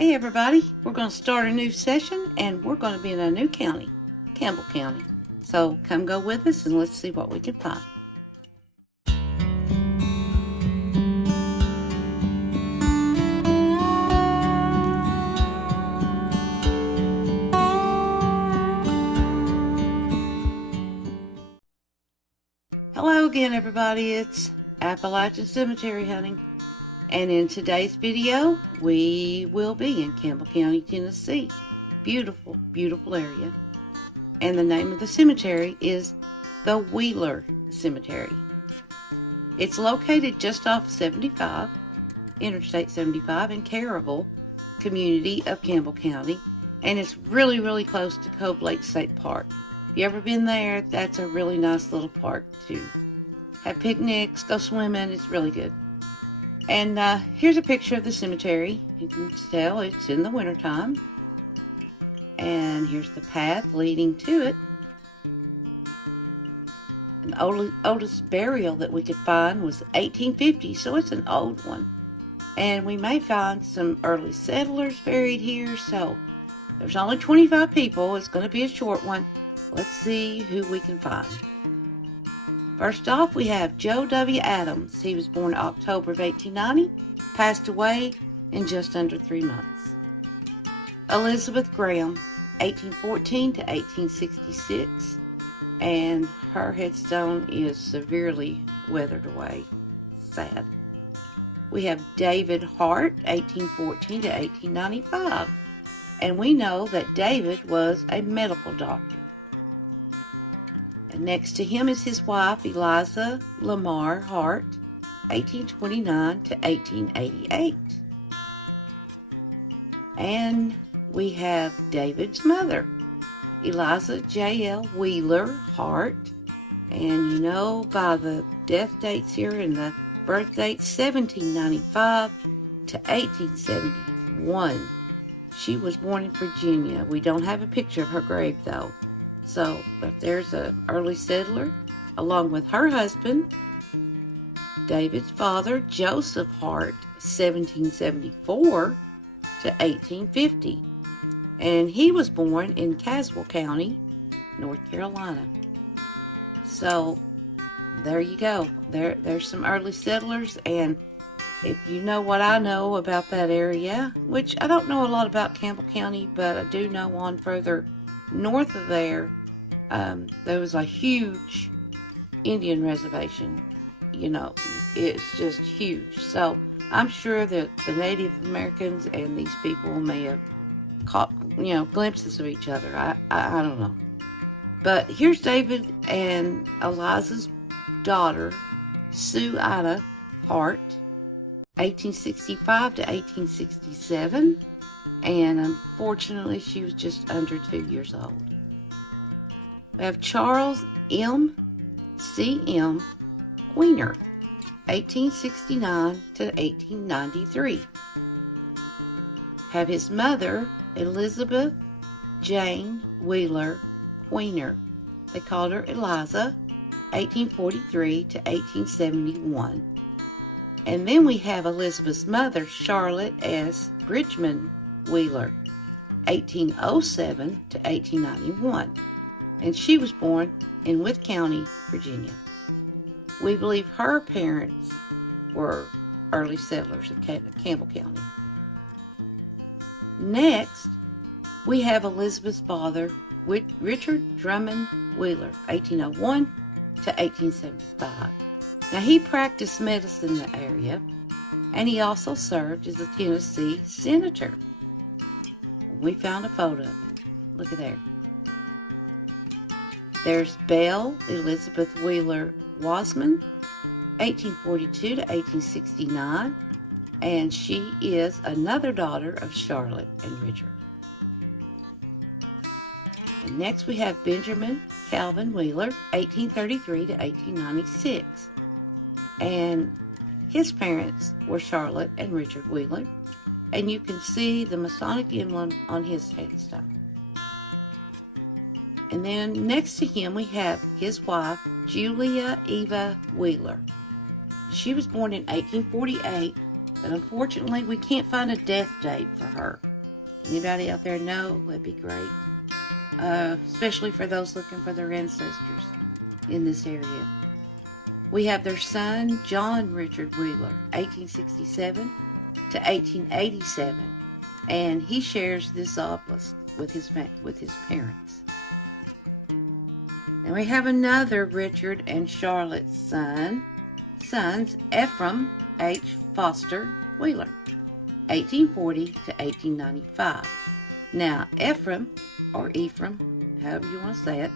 Hey everybody, we're going to start a new session and we're going to be in a new county, Campbell County. So come go with us and let's see what we can find. Hello again everybody, it's Appalachian Cemetery Hunting. And in today's video, we will be in Campbell County, Tennessee. Beautiful, beautiful area. And the name of the cemetery is the Wheeler Cemetery. It's located just off 75, Interstate 75 in Caryville, community of Campbell County. And it's really, really close to Cove Lake State Park. If you ever been there, that's a really nice little park to have picnics, go swimming. It's really good. And here's a picture of the cemetery. You can tell it's in the wintertime. And here's the path leading to it. And the oldest burial that we could find was 1850, so it's an old one. And we may find some early settlers buried here, so there's only 25 people. It's going to be a short one. Let's see who we can find. First off, we have Joe W. Adams. He was born October of 1890, passed away in just under 3 months. Elizabeth Graham, 1814 to 1866, and her headstone is severely weathered away. Sad. We have David Hart, 1814 to 1895, and we know that David was a medical doctor. And next to him is his wife, Eliza Lamar Hart, 1829 to 1888. And we have David's mother, Eliza J.L. Wheeler Hart. And you know by the death dates here and the birth dates, 1795 to 1871. She was born in Virginia. We don't have a picture of her grave though. So, but there's an early settler, along with her husband, David's father, Joseph Hart, 1774 to 1850. And he was born in Caswell County, North Carolina. So, there you go. There's some early settlers, and if you know what I know about that area, which I don't know a lot about Campbell County, but I do know on further north of there was a huge Indian reservation. You know, it's just huge. So I'm sure that the Native Americans and these people may have caught, glimpses of each other. I don't know. But here's David and Eliza's daughter, Sue Ida Hart, 1865 to 1867. And unfortunately, she was just under 2 years old. We have Charles M. C.M. Queener, 1869 to 1893. Have his mother, Elizabeth Jane Wheeler Queener. They called her Eliza, 1843 to 1871. And then we have Elizabeth's mother, Charlotte S. Bridgman Wheeler, 1807 to 1891. And she was born in Wythe County, Virginia. We believe her parents were early settlers of Campbell County. Next, we have Elizabeth's father, Richard Drummond Wheeler, 1801 to 1875. Now, he practiced medicine in the area, and he also served as a Tennessee senator. We found a photo of him. Look at there. There's Belle Elizabeth Wheeler Wasman, 1842 to 1869, and she is another daughter of Charlotte and Richard. And next we have Benjamin Calvin Wheeler, 1833 to 1896, and his parents were Charlotte and Richard Wheeler, and you can see the Masonic emblem on his headstone. And then next to him we have his wife, Julia Eva Wheeler. She was born in 1848, but unfortunately we can't find a death date for her. Anybody out there know? That'd be great. Especially for those looking for their ancestors in this area. We have their son, John Richard Wheeler, 1867 to 1887, and he shares this obelisk with his parents. And we have another Richard and Charlotte's sons, Ephraim H. Foster Wheeler, 1840 to 1895. Now, Ephraim, or Ephraim, however you want to say it,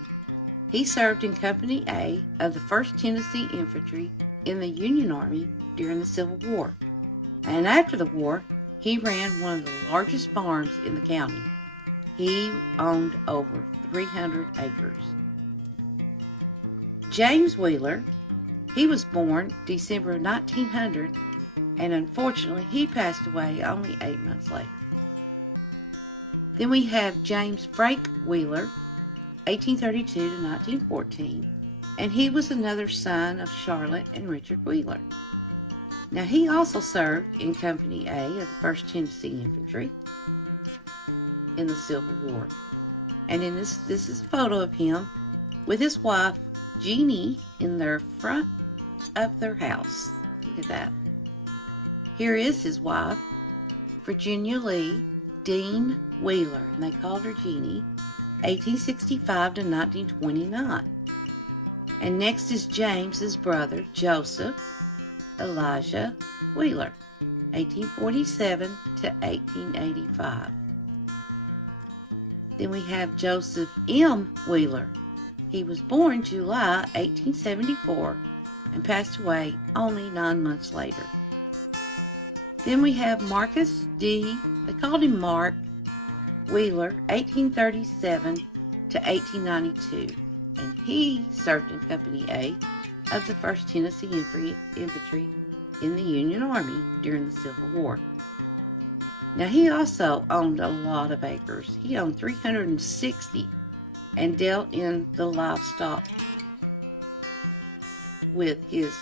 he served in Company A of the 1st Tennessee Infantry in the Union Army during the Civil War. And after the war, he ran one of the largest farms in the county. He owned over 300 acres. James Wheeler, he was born December 1900, and unfortunately he passed away only 8 months later. Then we have James Frank Wheeler, 1832 to 1914, and he was another son of Charlotte and Richard Wheeler. Now he also served in Company A of the 1st Tennessee Infantry in the Civil War. And in this is a photo of him with his wife, Jeannie, in their front of their house. Look at that. Here is his wife, Virginia Lee Dean Wheeler, and they called her Jeannie, 1865 to 1929. And next is James's brother, Joseph Elijah Wheeler, 1847 to 1885. Then we have Joseph M. Wheeler. He was born July 1874 and passed away only 9 months later. Then we have Marcus D., they called him Mark, Wheeler, 1837 to 1892, and he served in Company A of the 1st Tennessee Infantry in the Union Army during the Civil War. Now he also owned a lot of acres. He owned 360 and dealt in the livestock with his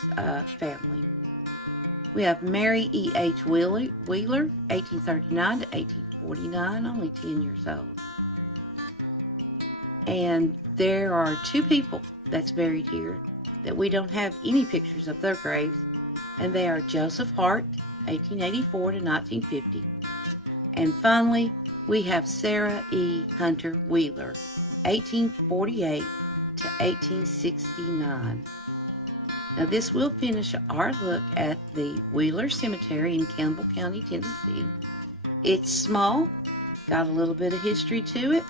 family. We have Mary E. H. Wheeler, 1839 to 1849, only 10 years old. And there are 2 people that's buried here that we don't have any pictures of their graves, and they are Joseph Hart, 1884 to 1950. And finally, we have Sarah E. Hunter Wheeler, 1848 to 1869. Now this will finish our look at the Wheeler Cemetery in Campbell County, Tennessee. It's small, got a little bit of history to it.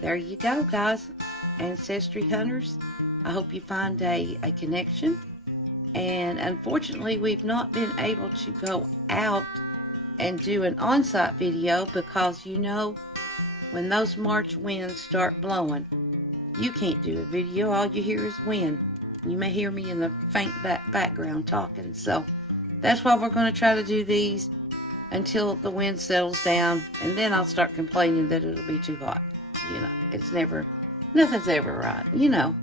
There you go, guys, ancestry hunters. I hope you find a connection. And unfortunately, we've not been able to go out and do an on-site video because, you know, when those March winds start blowing, you can't do a video. All you hear is wind. You may hear me in the faint background talking. So that's why we're going to try to do these until the wind settles down. And then I'll start complaining that it'll be too hot. You know, nothing's ever right, you know.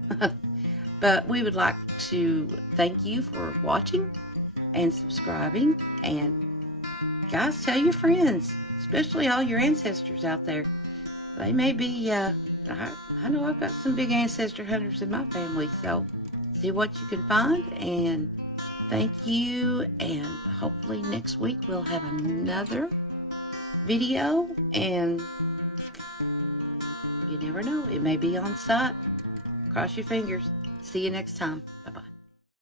But we would like to thank you for watching and subscribing. And guys, tell your friends, especially all your ancestors out there. They may be, I know I've got some big ancestor hunters in my family, so see what you can find, and thank you, and hopefully next week we'll have another video, and you never know, it may be on site. Cross your fingers. See you next time. Bye-bye.